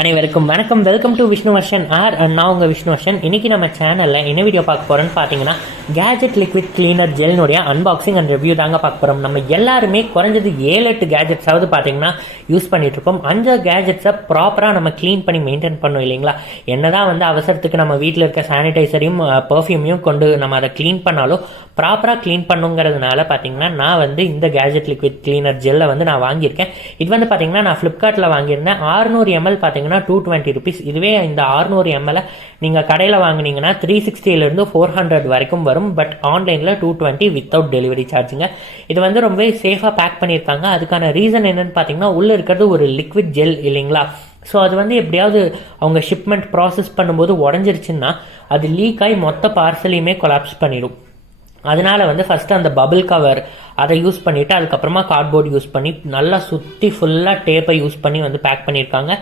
அனைவருக்கும் வணக்கம். Welcome to Vishnu Varshan R. நான் உங்கள் விஷ்ணு வர்ஷன். இன்றைக்கி நம்ம சேனலில் என்ன வீடியோ பார்க்க போகிறோன்னு பார்த்தீங்கன்னா, கேஜெட் லிக்விட் கிளீனர் ஜெல்னுடைய அன்பாக்சிங் அண்ட் ரிவ்யூ தாங்க பார்க்க போகிறோம். நம்ம எல்லாருமே குறைஞ்சது 7-8 கேஜெட்ஸாவது பார்த்தீங்கன்னா யூஸ் பண்ணிகிட்ருப்போம். அந்த கேஜெட்ஸை ப்ராப்பராக நம்ம க்ளீன் பண்ணி மெயின்டைன் பண்ணோம் இல்லைங்களா? என்னதான் வந்து அவசரத்துக்கு நம்ம வீட்டில் இருக்க சானிடைசரையும் பர்ஃப்யூமையும் கொண்டு நம்ம அதை க்ளீன் பண்ணாலும் ப்ராப்பராக க்ளீன் பண்ணுங்கிறதுனால பார்த்தீங்கன்னா நான் வந்து இந்த கேஜெட் லிக்விட் கிளீனர் ஜெல்லை வந்து நான் வாங்கியிருக்கேன். இது வந்து பார்த்தீங்கன்னா நான் ஃப்ளிப்கார்ட்டில் வாங்கியிருந்தேன். 600 ml பார்த்தீங்கன்னா 220 rupees. இதுவே இந்த 600 ml நீங்கள் கடையில் வாங்கினீங்கன்னா 360 400 வரைக்கும் வரும். பட் ஆன்லைனில் 220 வித்தவுட் டெலிவரி சார்ஜுங்க. இது வந்து ரொம்ப சேஃபாக பேக் பண்ணியிருக்காங்க. அதுக்கான ரீசன் என்னன்னு பார்த்தீங்கன்னா, உள்ளே இருக்கிறது ஒரு லிக்விட் ஜெல் இல்லைங்களா? ஸோ அது வந்து எப்படியாவது அவங்க ஷிப்மெண்ட் ப்ராசஸ் பண்ணும்போது உடஞ்சிருச்சுன்னா அது லீக் ஆகி மொத்த பார்சலையுமே கொலாப்ஸ் பண்ணிடும். அதனால வந்து ஃபஸ்ட்டு அந்த பபிள் கவர் அதை யூஸ் பண்ணிவிட்டு அதுக்கப்புறமா கார்ட்போர்டு யூஸ் பண்ணி நல்லா சுற்றி ஃபுல்லாக டேப்பை யூஸ் பண்ணி வந்து பேக் பண்ணியிருக்காங்க.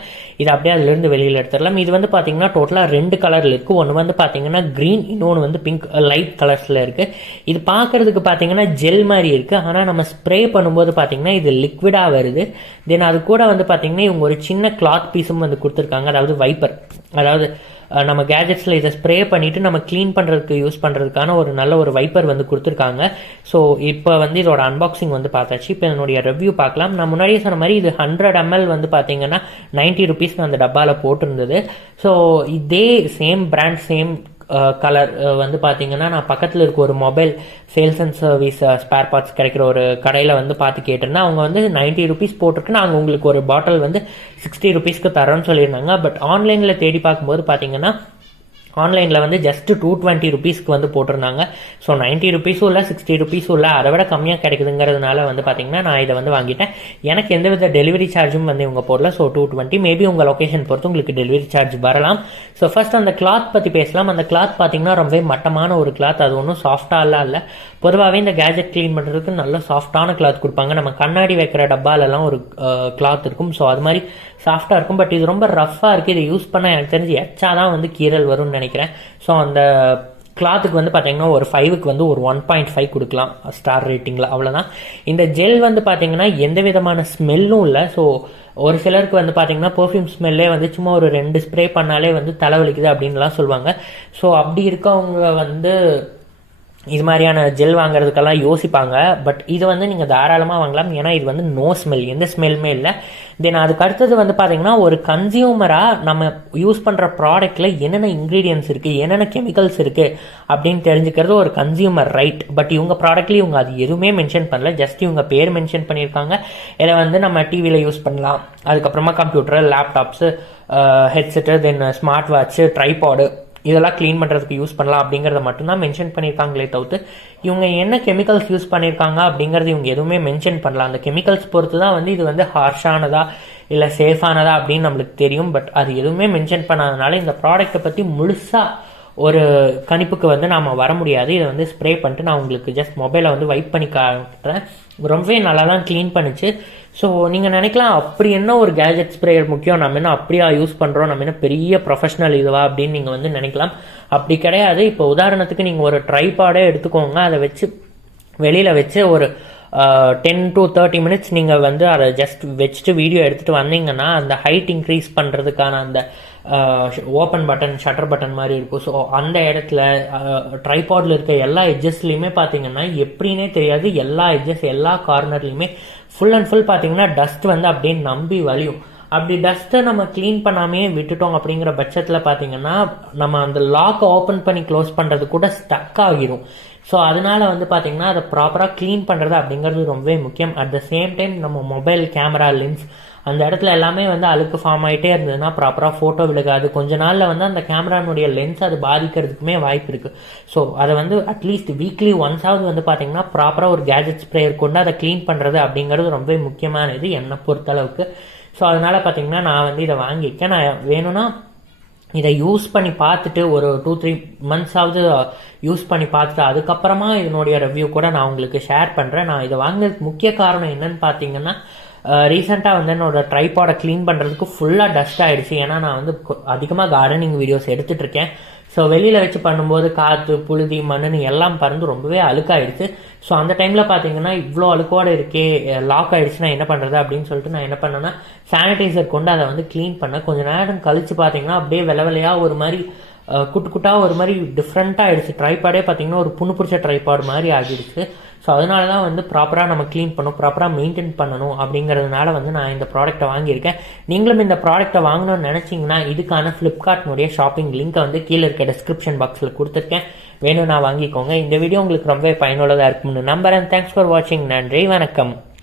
இது அப்படியே அதிலிருந்து வெளியில் எடுத்துடலாம். இது வந்து பார்த்தீங்கன்னா டோட்டலாக 2 கலரில் இருக்குது. ஒன்று வந்து பார்த்தீங்கன்னா க்ரீன், இன்னொன்று வந்து பிங்க், லைட் கலர்ஸில் இருக்குது. இது பார்க்குறதுக்கு பார்த்தீங்கன்னா ஜெல் மாதிரி இருக்குது. ஆனால் நம்ம ஸ்ப்ரே பண்ணும்போது பார்த்தீங்கன்னா இது லிக்விடாக வருது. தென் அது கூட வந்து பார்த்தீங்கன்னா இவங்க ஒரு சின்ன கிளாத் பீஸும் வந்து கொடுத்துருக்காங்க. அதாவது வைப்பர், அதாவது நம்ம கேஜெட்ஸில் இதை ஸ்ப்ரே பண்ணிவிட்டு நம்ம க்ளீன் பண்ணுறதுக்கு யூஸ் பண்ணுறதுக்கான ஒரு நல்ல ஒரு வைப்பர் வந்து கொடுத்துருக்காங்க. ஸோ இப்போ வந்து இதோட அன்பாக்சிங் வந்து பார்த்தாச்சு. இப்போ என்னுடைய ரிவ்யூ பார்க்கலாம். நான் முன்னாடியே சொன்ன மாதிரி இது 100 ml வந்து பார்த்தீங்கன்னா 90 rupees அந்த டப்பாவில் போட்டிருந்தது. ஸோ இதே சேம் பிராண்ட் சேம் கலர் வந்து பார்த்தீங்கன்னா நான் பக்கத்தில் இருக்க ஒரு mobile sales and service spare parts கிடைக்கிற ஒரு கடையில் வந்து பார்த்து கேட்டிருந்தேன். அவங்க வந்து 90 rupees போட்டிருக்கு. நாங்கள் உங்களுக்கு ஒரு பாட்டில் வந்து 60 rupeesக்கு தரோன்னு சொல்லியிருந்தாங்க. பட் ஆன்லைனில் தேடி பார்க்கும்போது பார்த்தீங்கன்னா ஆன்லைனில் வந்து ஜஸ்ட் 220 rupeesக்கு வந்து போட்டிருந்தாங்க. ஸோ 90 rupees இல்லை, 60 rupees இல்லை, அதை விட கம்மியாக கிடைக்குதுங்கிறதுனால வந்து பார்த்தீங்கன்னா நான் இதை வந்து வாங்கிட்டேன். எனக்கு எந்தவித டெலிவரி சார்ஜும் வந்து இவங்க போடல. ஸோ 220, மேபி உங்கள் லொக்கேஷன் பொறுத்து உங்களுக்கு டெலிவரி சார்ஜ் வரலாம். ஸோ ஃபர்ஸ்ட் அந்த கிளாத் பற்றி பேசலாம். அந்த கிளாத் பார்த்தீங்கன்னா ரொம்பவே மட்டமான ஒரு கிளாத். அது ஒன்றும் சாஃப்டாலாம் இல்லை. பொதுவாகவே இந்த கேஜெட் க்ளீன் பண்ணுறதுக்கு நல்ல சாஃப்டான கிளாத் கொடுப்பாங்க. நம்ம கண்ணாடி வைக்கிற டப்பாலெல்லாம் ஒரு கிளாத் இருக்கும். ஸோ அது மாதிரி சாஃப்டாக இருக்கும். பட் இது ரொம்ப ரஃப்பாக இருக்குது. இதை யூஸ் பண்ணால் எனக்கு தெரிஞ்சு எச்சாதான் வந்து கீரல் வரும்னு நினைக்கிறேன். ஸோ அந்த கிளாத்துக்கு வந்து பார்த்தீங்கன்னா ஒரு 5க்கு வந்து ஒரு 1.5 கொடுக்கலாம் ஸ்டார் ரேட்டிங்கில். அவ்வளோதான். இந்த ஜெல் வந்து பார்த்தீங்கன்னா எந்த விதமான ஸ்மெல்லும் இல்லை. ஸோ ஒரு சிலருக்கு வந்து பார்த்தீங்கன்னா பெர்ஃப்யூம் ஸ்மெல்லே வந்து சும்மா ஒரு 2 ஸ்ப்ரே பண்ணாலே வந்து தலைவலிக்குது அப்படின்லாம் சொல்லுவாங்க. ஸோ அப்படி இருக்கவங்க வந்து இது மாதிரியான ஜெல் வாங்குறதுக்கெல்லாம் யோசிப்பாங்க. பட் இது வந்து நீங்கள் தாராளமாக வாங்கலாம். ஏன்னா இது வந்து நோ ஸ்மெல், எந்த ஸ்மெல்லுமே இல்லை. தென் அதுக்கு அடுத்தது வந்து பார்த்தீங்கன்னா ஒரு கன்சியூமராக நம்ம யூஸ் பண்ணுற ப்ராடக்ட்டில் என்னென்ன இன்க்ரீடியன்ஸ் இருக்குது, என்னென்ன கெமிக்கல்ஸ் இருக்குது அப்படின்னு தெரிஞ்சுக்கிறது ஒரு கன்சியூமர் ரைட். பட் இவங்க ப்ராடக்ட்லேயும் இவங்க அது எதுவுமே மென்ஷன் பண்ணல. ஜஸ்ட் இவங்க பேர் மென்ஷன் பண்ணியிருக்காங்க. இதை வந்து நம்ம டிவியில் யூஸ் பண்ணலாம், அதுக்கப்புறமா கம்ப்யூட்டர், லேப்டாப்ஸு, ஹெட்செட்டு, தென் ஸ்மார்ட் வாட்ச்சு, ட்ரைபாடு, இதெல்லாம் க்ளீன் பண்ணுறதுக்கு யூஸ் பண்ணலாம் அப்படிங்கிறத மட்டும்தான் மென்ஷன் பண்ணியிருக்காங்களே தவிர்த்து இவங்க என்ன கெமிக்கல்ஸ் யூஸ் பண்ணியிருக்காங்க அப்படிங்கிறது இவங்க எதுவுமே மென்ஷன் பண்ணலாம். அந்த கெமிக்கல்ஸ் பொறுத்து தான் வந்து இது வந்து ஹார்ஷானதா இல்லை சேஃபானதா அப்படின்னு நம்மளுக்கு தெரியும். பட் அது எதுவுமே மென்ஷன் பண்ணாதனால இந்த ப்ராடக்ட்டை பற்றி முழுசாக ஒரு கணிப்புக்கு வந்து நாம் வர முடியாது. இதை வந்து ஸ்ப்ரே பண்ணிட்டு நான் உங்களுக்கு ஜஸ்ட் மொபைலை வந்து வைப் பண்ணி காட்டுறேன். ரொம்பவே நல்லா தான் க்ளீன் பண்ணிச்சு. ஸோ நீங்கள் நினைக்கலாம், அப்படி என்ன ஒரு கேஜெட் ஸ்ப்ரேயர் முக்கியம், நம்ம என்ன அப்படியா யூஸ் பண்ணுறோம், நம்ம என்ன பெரிய ப்ரொஃபஷனல் இதுவா அப்படின்னு நீங்கள் வந்து நினைக்கலாம். அப்படி கிடையாது. இப்போ உதாரணத்துக்கு நீங்கள் ஒரு ட்ரைபாடே எடுத்துக்கோங்க. அதை வச்சு வெளியில் வச்சு ஒரு 10 to 30 minutes நீங்கள் வந்து அதை ஜஸ்ட் வச்சுட்டு வீடியோ எடுத்துகிட்டு வந்தீங்கன்னா அந்த ஹைட் இன்க்ரீஸ் பண்ணுறதுக்கான அந்த ஓப்பன் பட்டன், ஷட்டர் பட்டன் மாதிரி இருக்கும். ஸோ அந்த இடத்துல ட்ரைபாடில் இருக்க எல்லா எட்ஜஸ்லையுமே பார்த்தீங்கன்னா எப்படின்னே தெரியாது, எல்லா எட்ஜஸ் எல்லா கார்னர்லையுமே ஃபுல் அண்ட் ஃபுல் பார்த்தீங்கன்னா டஸ்ட் வந்து அப்படியே நம்பி வலியும். அப்படி டஸ்ட்டை நம்ம க்ளீன் பண்ணாமே விட்டுட்டோம் அப்படிங்கிற பட்சத்தில் பார்த்தீங்கன்னா நம்ம அந்த லாக் ஓப்பன் பண்ணி க்ளோஸ் பண்ணுறது கூட ஸ்டக் ஆகிடும். ஸோ அதனால வந்து பார்த்தீங்கன்னா அதை ப்ராப்பராக க்ளீன் பண்ணுறது அப்படிங்கிறது ரொம்பவே முக்கியம். அட் த சேம் டைம் நம்ம மொபைல் கேமரா லென்ஸ் அந்த இடத்துல எல்லாமே வந்து அழுக்கு ஃபார்ம் ஆகிட்டே இருந்ததுன்னா ப்ராப்பராக ஃபோட்டோ விழுகாது. கொஞ்ச நாளில் வந்து அந்த கேமரானுடைய லென்ஸ் அது பாதிக்கிறதுக்குமே வாய்ப்பு இருக்குது. ஸோ அதை வந்து அட்லீஸ்ட் வீக்லி ஒன்ஸாவது வந்து பார்த்தீங்கன்னா ப்ராப்பராக ஒரு கேஜெட் ஸ்ப்ரேயர் கொண்டு அதை க்ளீன் பண்ணுறது அப்படிங்கிறது ரொம்பவே முக்கியமானது என்னை பொறுத்தளவுக்கு. ஸோ அதனால் பார்த்தீங்கன்னா நான் வந்து இதை வாங்கியிருக்கேன். நான் வேணும்னா இதை யூஸ் பண்ணி பார்த்துட்டு ஒரு 2-3 months யூஸ் பண்ணி பார்த்துட்டு அதுக்கப்புறமா இதனுடைய ரிவ்யூ கூட நான் உங்களுக்கு ஷேர் பண்ணுறேன். நான் இதை வாங்கினதுக்கு முக்கிய காரணம் என்னன்னு பார்த்தீங்கன்னா, ரீசெண்டாக வந்து என்னோட ட்ரைபாடை க்ளீன் பண்ணுறதுக்கு ஃபுல்லாக டஸ்ட் ஆகிடுச்சு. ஏன்னா நான் வந்து அதிகமாக கார்டனிங் வீடியோஸ் எடுத்துகிட்டு இருக்கேன். ஸோ வெளியில் வச்சு பண்ணும்போது காற்று புழுதி மண்ணுன்னு எல்லாம் பறந்து ரொம்பவே அழுக்காயிடுச்சு. ஸோ அந்த டைமில் பார்த்தீங்கன்னா இவ்வளோ அழுக்கோடு இருக்கே, லாக் ஆகிடுச்சுன்னா என்ன பண்ணுறது அப்படின்னு சொல்லிட்டு நான் என்ன பண்ணேன்னா சானிடைசர் கொண்டு அதை வந்து க்ளீன் பண்ணேன். கொஞ்சம் நேரம் கழித்து பார்த்தீங்கன்னா அப்படியே வெள்ளையாக ஒரு மாதிரி குட்டு குட்டாக ஒரு மாதிரி டிஃப்ரெண்ட்டாக ஆகிடுச்சு. ட்ரைபாடே பார்த்தீங்கன்னா ஒரு புண்ணு பிடிச்ச ட்ரைபாடு மாதிரி ஆகிடுச்சு. ஸோ அதனால தான் வந்து ப்ராப்பராக நம்ம க்ளீன் பண்ணணும், ப்ராப்பராக மெயின்டைன் பண்ணணும். அப்படிங்கிறதுனால வந்து நான் இந்த ப்ராடக்ட்டை வாங்கியிருக்கேன். நீங்களும் இந்த ப்ராடக்ட்டை வாங்கணும்னு நினச்சிங்கன்னா இதுக்கான ஃப்ளிப்கார்ட்னுடைய ஷாப்பிங் லிங்க்கை வந்து கீழே இருக்க டிஸ்கிரிப்ஷன் பாக்ஸில் கொடுத்துருக்கேன், வேணும்னா வாங்கிக்கோங்க. இந்த வீடியோ உங்களுக்கு ரொம்பவே பயனுள்ளதாக இருக்கும்னு நம்புறேன். தேங்க்ஸ் ஃபார் வாட்சிங். நன்றி, வணக்கம்.